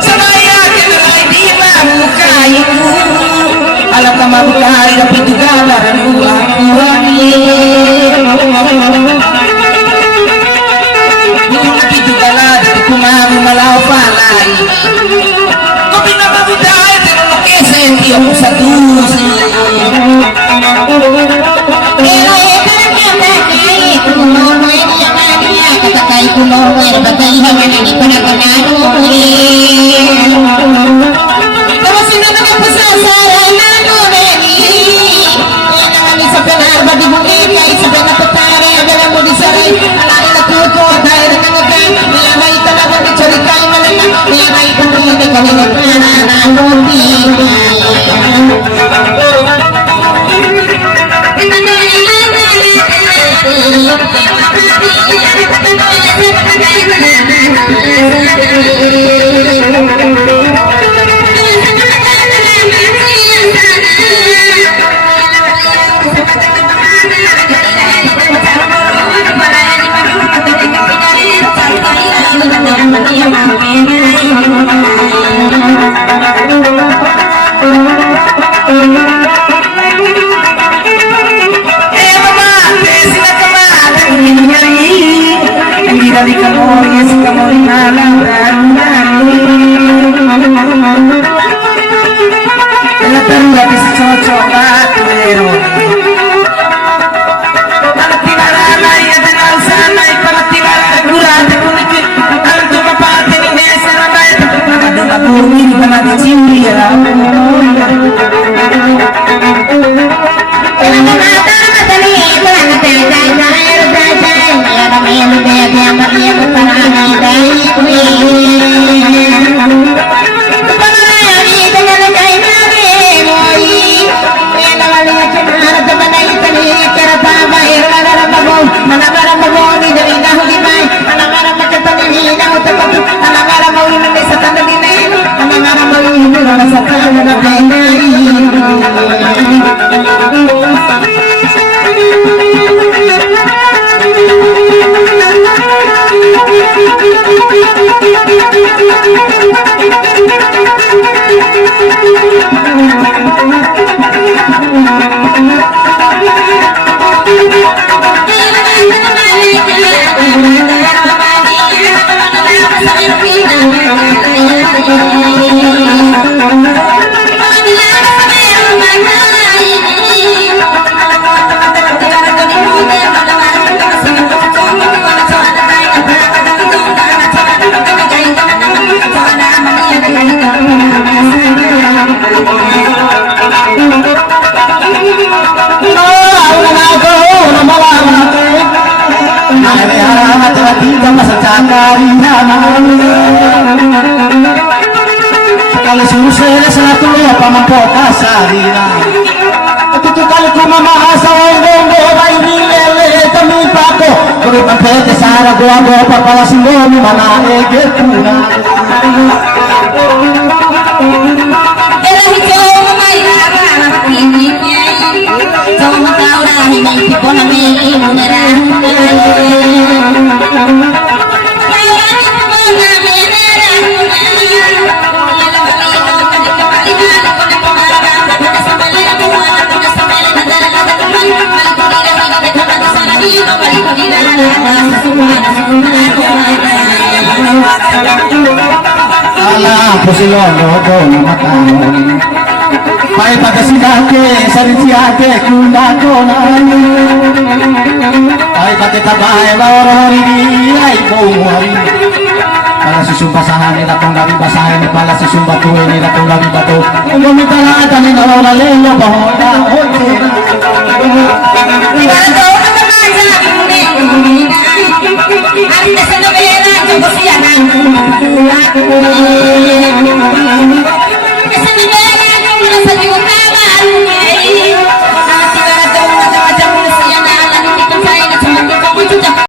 Sabaya kinalay di mahukayo alam ka mahukayo na pitugalaran uang-uang yung napitugalaran di kumami malaw palay kung pinamamuday tinulukesen iyong sa dusi katakai kuno batay hangin ini panagano tapos sinatang pasasaran na nubeni nangali sa penarba di bumigay sa penapatare agala mo di saray alala na tuto dahil nangagan nilagay talaga ni charikay malala nilagay pumili kanina para na nubi dari kamu si kamu malam datang dari secocok batero Alatibarana ya denal sana ipalatibarana gurate kuniki alto mapate ni nesa ramai adu bumi di mana di cimbira Sekali susah satu apa mempokas sarina. Tutu kali ku mamahasa ngombo bayi lele kami pako. Kuri pampete sara gua papala singomi mana ege puna. Ala posilono dono matano pai pada sidake sariciake kunda konani pai pada tabai lorori ai bouari pala susumba sahani datang dari basahani pala susumba tuwe ni datang dari batu umi talata ni nalora lelo bahoda oke Anda sana bera, coba siaran.